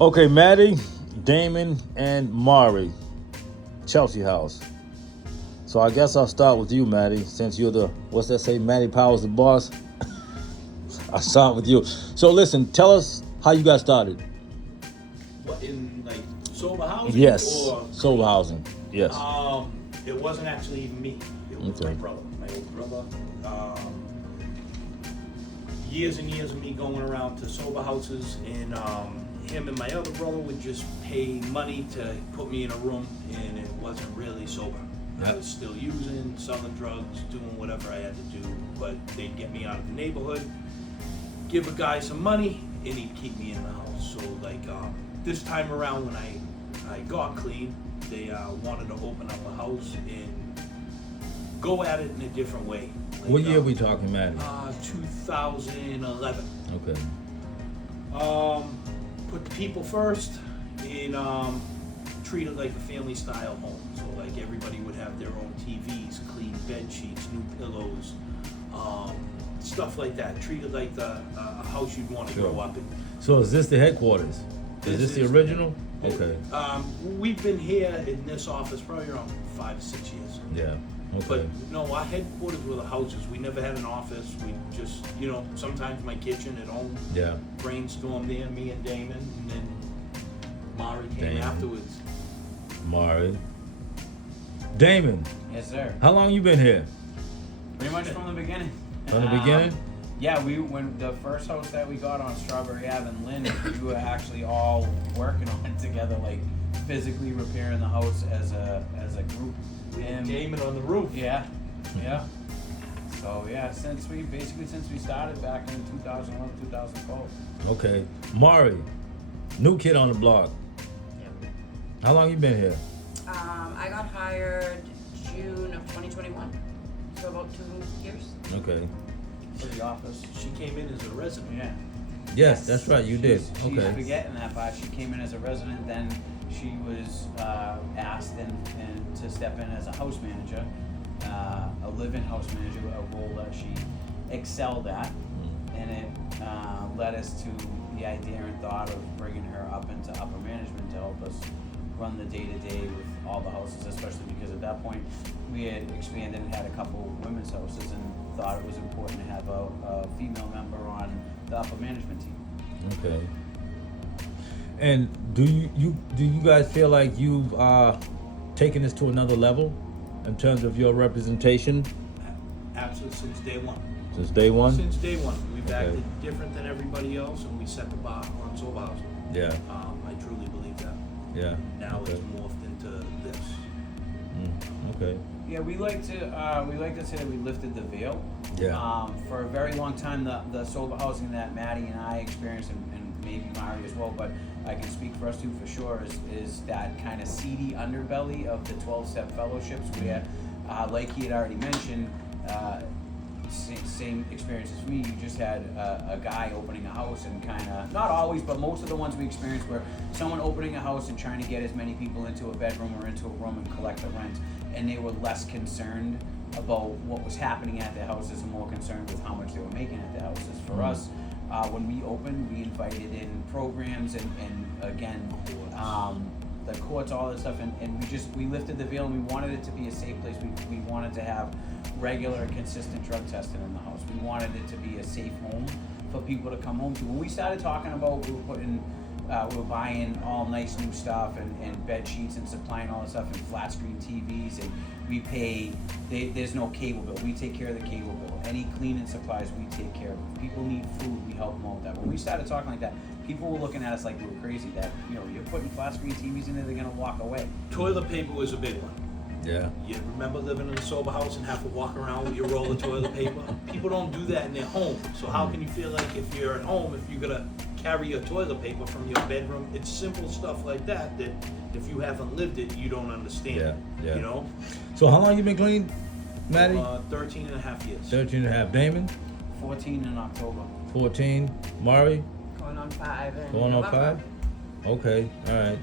Okay, Matty, Damon, and Mari, Chelsea House. So I guess I'll start with you, Matty, since you're the, what's that say, Matty Powers the boss? I'll start with you. So listen, tell us how you got started. What, in like sober housing? Yes, Or sober housing. Yes. It wasn't actually even me. It was Okay. my brother, my old brother. Years and years of me going around to sober houses, and him and my other brother would just pay money to put me in a room, and it wasn't really sober. I Yep. was still using, selling drugs, doing whatever I had to do, but they'd get me out of the neighborhood, give a guy some money, and he'd keep me in the house. So like this time around when I got clean, they wanted to open up a house and go at it in a different way. Like, What year we talking, Matty? 2011. Okay. Put the people first and treat it like a family style home. So like everybody would have their own TVs, clean bed sheets, new pillows, stuff like that. Treat it like a house you'd want to Sure. grow up in. So is this the headquarters? Is this the original? Okay. We've been here in this office probably around 5 or 6 years. Yeah. But Okay. no, our headquarters were the houses. We never had an office. We just, sometimes my kitchen at home, Yeah. brainstorm there, me and Damon, and then Mari came Damon. afterwards. Mari. Damon, Yes, sir. how long you been here? Pretty much from the beginning. From the beginning? Yeah, when the first house that we got on Strawberry Ave in Lynn, we were actually all working on it together, like physically repairing the house as a group. We had And Damon on the roof. yeah. So yeah, since we started back in 2011, 2012. Okay. Mari, new kid on the block. How long you been here? I got hired June of 2021, so about 2 years. Okay. For the office. She came in as a resident. Yeah. Yes, that's right, you did. She's Okay. forgetting that part. She came in as a resident, then she was asked and to step in as a house manager, a live-in house manager, a role that she excelled at, and it led us to the idea and thought of bringing her up into upper management to help us run the day-to-day with all the houses, especially because at that point we had expanded and had a couple women's houses and thought it was important to have a female member on the upper management team. Okay. And do you guys feel like you've taken this to another level in terms of your representation Absolutely, since day one. since day one? Since day one. We've Okay. acted different than everybody else, and we set the bar on sober housing. Yeah. I truly believe that. Yeah. Now Okay. it's morphed into this. Okay. Yeah, we like to say that we lifted the veil. Yeah. For a very long time, the sober housing that Matty and I experienced, and maybe Mari as well, but I can speak for us two for sure, is that kind of seedy underbelly of the 12-step fellowships where, like he had already mentioned, same experience as me. You just had a guy opening a house and kind of, not always, but most of the ones we experienced were someone opening a house and trying to get as many people into a bedroom or into a room and collect the rent, and they were less concerned about what was happening at their houses and more concerned with how much they were making at their houses. For us, when we opened, we invited in programs and again, the courts, all that stuff, and we lifted the veil, and we wanted it to be a safe place. We wanted to have regular and consistent drug testing in the house. We wanted it to be a safe home for people to come home to. When we started talking about, we were buying all nice new stuff and bed sheets and supplying all that stuff and flat screen TVs, and we pay, there's no cable bill. We take care of the cable bill. Any cleaning supplies, we take care of. If people need food, we help them out with that. When we started talking like that, people were looking at us like we were crazy, that, you're putting flat screen TVs in there, they're gonna walk away. Toilet paper was a big one. Yeah. You remember living in a sober house and have to walk around with your roll of toilet paper? People don't do that in their home. So how can you feel like if you're at home, if you're gonna carry your toilet paper from your bedroom? It's simple stuff like that if you haven't lived it, you don't understand. Yeah. So how long you been clean, Matty? 13 and a half years. 13 and a half. Damon? 14 in October. 14. Mari? Going on 5. in Going on November. 5? Okay, all right.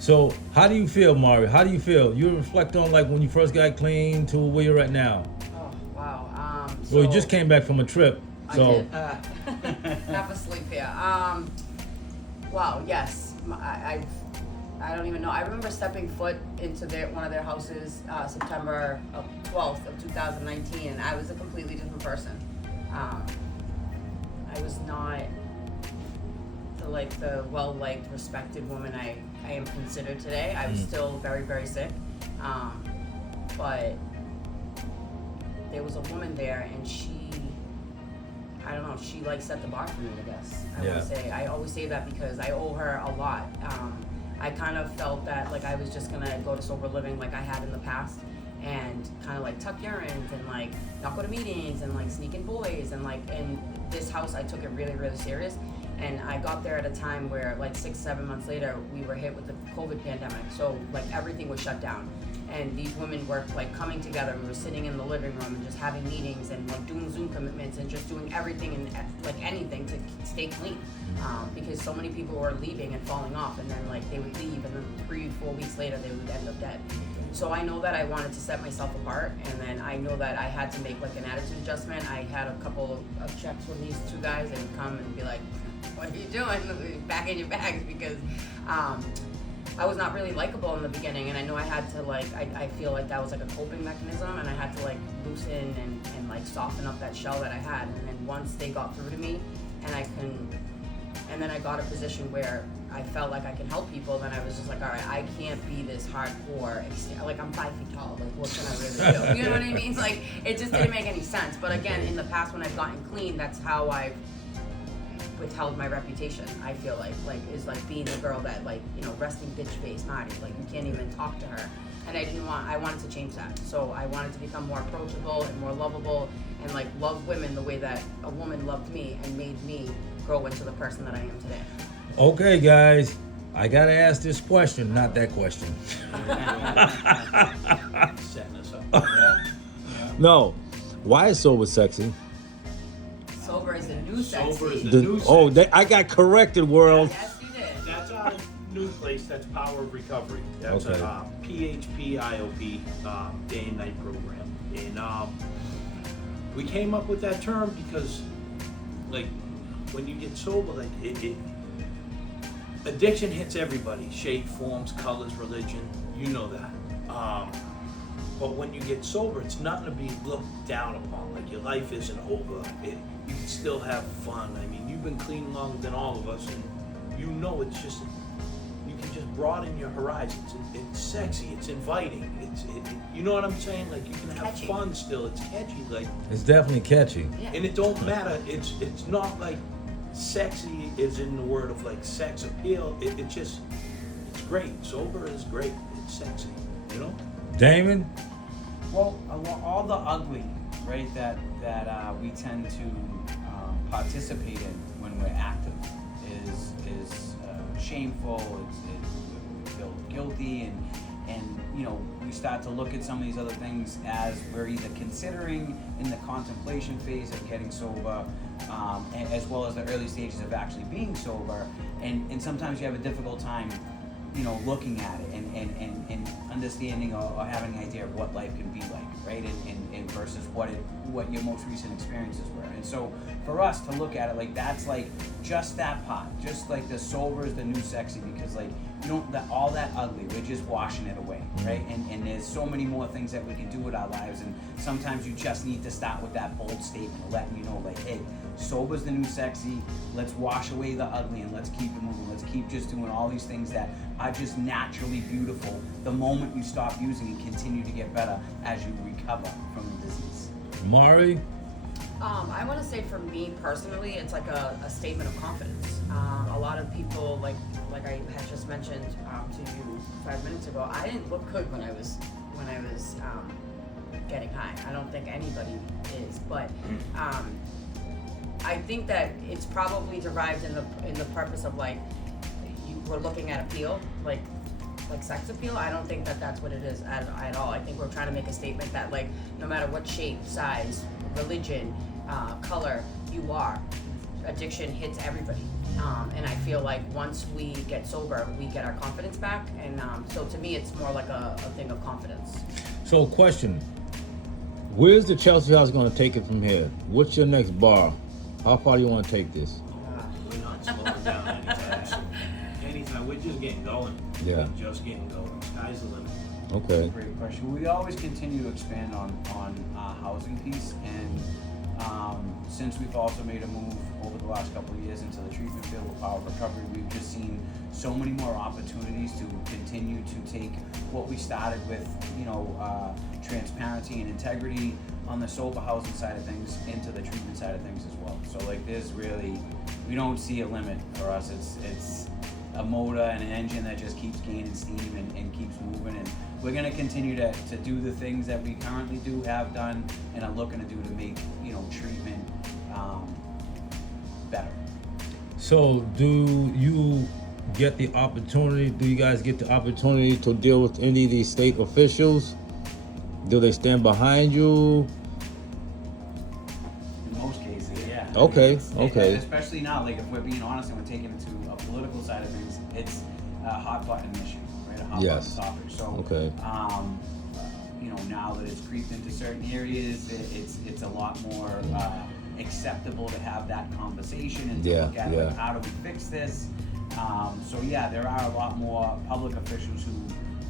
So how do you feel, Mari? How do you feel? You reflect on like when you first got clean to where you're at now. Oh, wow. Well, you just came back from a trip, I so did, half asleep here. Wow, yes. I don't even know. I remember stepping foot into one of their houses September 12th of 2019, and I was a completely different person. I was not the well-liked, respected woman I am considered today. I was still very, very sick. But there was a woman there, and I don't know, she set the bar for me, I guess. I always say that because I owe her a lot. I kind of felt that I was just gonna go to sober living like I had in the past, and kind of tuck urines and not go to meetings and sneak in boys and in this house I took it really, really serious. And I got there at a time where 6-7 months later we were hit with the COVID pandemic, so everything was shut down. And these women were coming together. We were sitting in the living room and just having meetings and doing Zoom commitments and just doing everything and anything to stay clean, because so many people were leaving and falling off, and then they would leave, and then 3-4 weeks later they would end up dead. So I know that I wanted to set myself apart, and then I know that I had to make an attitude adjustment. I had a couple of checks with these two guys and come and be like, "What are you doing? Back in your bags," because I was not really likable in the beginning, and I know I had to I feel that was a coping mechanism, and I had to loosen and soften up that shell that I had. And then once they got through to me, and then I got a position where I felt like I could help people, then I was just all right, I can't be this hardcore, I'm 5 feet tall, what can I really do? You know what I mean? It just didn't make any sense. But again, in the past when I've gotten clean, that's how I've withheld my reputation. I feel is being the girl that resting bitch face Matty, you can't even talk to her. And I wanted to change that. So I wanted to become more approachable and more lovable, and love women the way that a woman loved me and made me grow into the person that I am today. Okay, guys, I gotta ask this question, not that question. Setting us up. No, why is sober sexy? Sober is the new sexy. Sober is the new Oh, sexy. I got corrected, world. Yes, you did. That's our new place. That's Power of Recovery. That's Okay. a PHP IOP day and night program. And we came up with that term because, when you get sober, addiction hits everybody. Shape, forms, colors, religion. You know that. But when you get sober, it's nothing to be looked down upon. Your life isn't over. You can still have fun. I mean, you've been clean longer than all of us, and it's just, you can just broaden your horizons. It's sexy. It's inviting. You know what I'm saying? You can have Catchy. fun still. It's catchy. It's definitely catchy. Yeah. And it don't matter. It's not sexy is in the word of sex appeal. It's great. Sober is great. It's sexy. Damon? Well, all the ugly, right, that we tend to participate in when we're active is shameful. We feel guilty, and we start to look at some of these other things as we're either considering in the contemplation phase of getting sober, as well as the early stages of actually being sober, and sometimes you have a difficult time looking at it and understanding or having an idea of what life can be like, right? And versus what your most recent experiences were. And so for us to look at it that's just that part, just the sober is the new sexy, because all that ugly, we're just washing it away, right? And there's so many more things that we can do with our lives, and sometimes you just need to start with that bold statement, letting you know hey, sober's the new sexy. Let's wash away the ugly and let's keep it moving. Let's keep just doing all these things that are just naturally beautiful the moment you stop using and continue to get better as you recover from the disease. Mari? I want to say for me personally, it's a statement of confidence. A lot of people, like I had just mentioned to you 5 minutes ago, I didn't look good when I was getting high. I don't think anybody is, but I think that it's probably derived in the purpose of we're looking at appeal, like sex appeal. I don't think that that's what it is at all. I think we're trying to make a statement that no matter what shape, size, religion, color you are, addiction hits everybody. And I feel once we get sober, we get our confidence back. And so to me, it's more a thing of confidence. So, question. Where's the Chelsea House going to take it from here? What's your next bar? How far do you want to take this? We're not slowing down anytime soon. Anytime We're just getting going. Yeah. We're just getting going. Sky's the limit. Okay. Great question. We always continue to expand on our housing piece, and since we've also made a move over the last couple of years into the treatment field with power recovery, we've just seen so many more opportunities to continue to take what we started with, transparency and integrity on the sober housing side of things into the treatment side of things as well. So like there's really, we don't see a limit for us. It's a motor and an engine that just keeps gaining steam and keeps moving, and we're going to continue to do the things that we currently have done and are looking to do to make treatment better. So do you get the opportunity, do you guys get the opportunity to deal with any of these state officials? Do they stand behind you? In most cases, yeah. Okay, And okay. especially now, like if we're being honest and we're taking it to a political side of things, it's a hot button issue, right? A hot Yes. button topic. So, Okay. now that it's creeped into certain areas, it's a lot more acceptable to have that conversation and to Yeah, look at yeah. like how do we fix this. So yeah, there are a lot more public officials who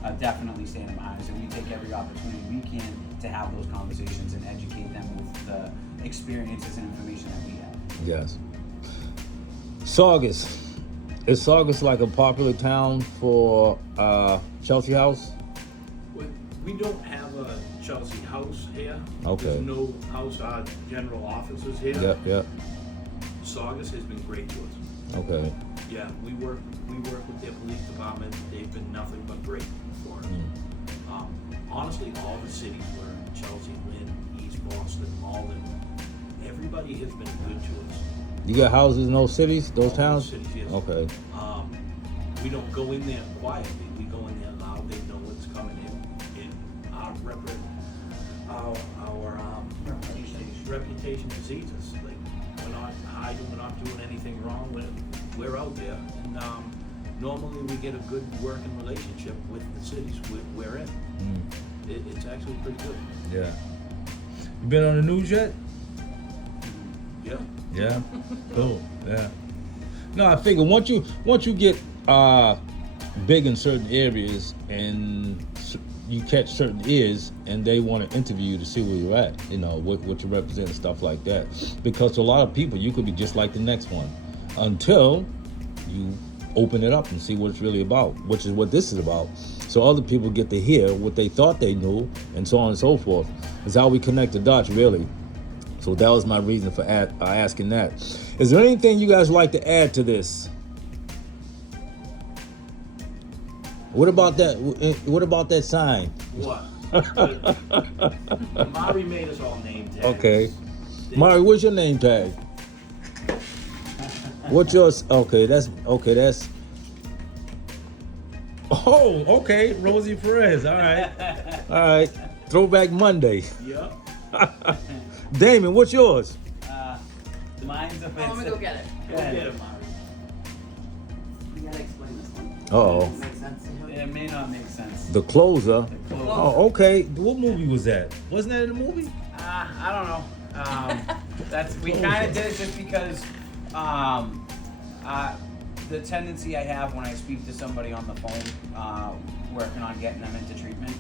are definitely standing behind us, and we take every opportunity we can to have those conversations and educate them with the experiences and information that we have. Yes. Saugus. Is Saugus like a popular town for Chelsea House? We don't have a Chelsea house here. Okay. There's no house, general offices here. Yep. Saugus has been great to us. Okay. Yeah, we work with their police department. They've been nothing but great for us. Honestly, all the cities were Chelsea, Lynn, East Boston, Malden. Everybody has been good to us. You got houses in those cities, those All towns? cities, yes. Okay. We don't go in there quietly. We go in there loud. They know what's coming in. And our reputation precedes us. Like we're not hiding. We're not doing anything wrong. We're out there, and normally we get a good working relationship with the cities we're in. It's actually pretty good. Yeah. You been on the news yet? Yeah. Yeah. Cool. Yeah. No, I figure once you get big in certain areas and you catch certain ears and they want to interview you to see where you're at, what you represent and stuff like that. Because to a lot of people, you could be just like the next one until you open it up and see what it's really about, which is what this is about. So other people get to hear what they thought they knew, and so on and so forth. It's how we connect the dots, really. So that was my reason for asking that. Is there anything you guys would like to add to this? What about that? What about that sign? What? Mari made us all name tags. Okay. Mari, what's your name tag? What's yours? Okay, that's. Oh, okay, Rosie Perez. All right. Throwback Monday. Yep. Damon, what's yours? Mine's a I'm gonna go get it. Go get it, Mari. You gotta explain this one. Uh-oh. It makes sense to him. It may not make sense. The Closer. The close. Oh, okay. What movie was that? Wasn't that in the movie? I don't know. We kind of did it just because the tendency I have when I speak to somebody on the phone, working on getting them into treatment,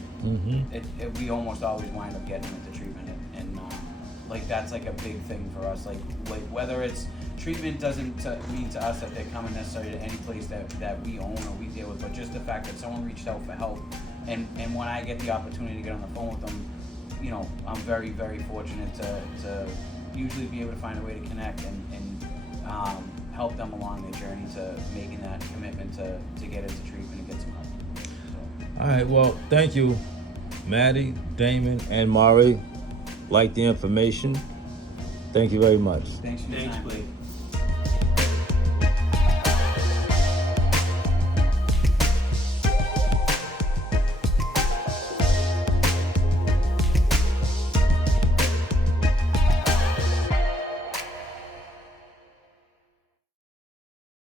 we almost always wind up getting them into treatment, and like that's like a big thing for us. Like whether it's treatment doesn't mean to us that they're coming necessarily to any place that we own or we deal with, but just the fact that someone reached out for help, and when I get the opportunity to get on the phone with them, I'm very, very fortunate to usually be able to find a way to connect and help them along their journey to making that commitment to get into treatment and get some help. So. All right, well, thank you, Matty, Damon, and Mari. Like the information. Thank you very much. Thanks for your Thanks, time. Blake.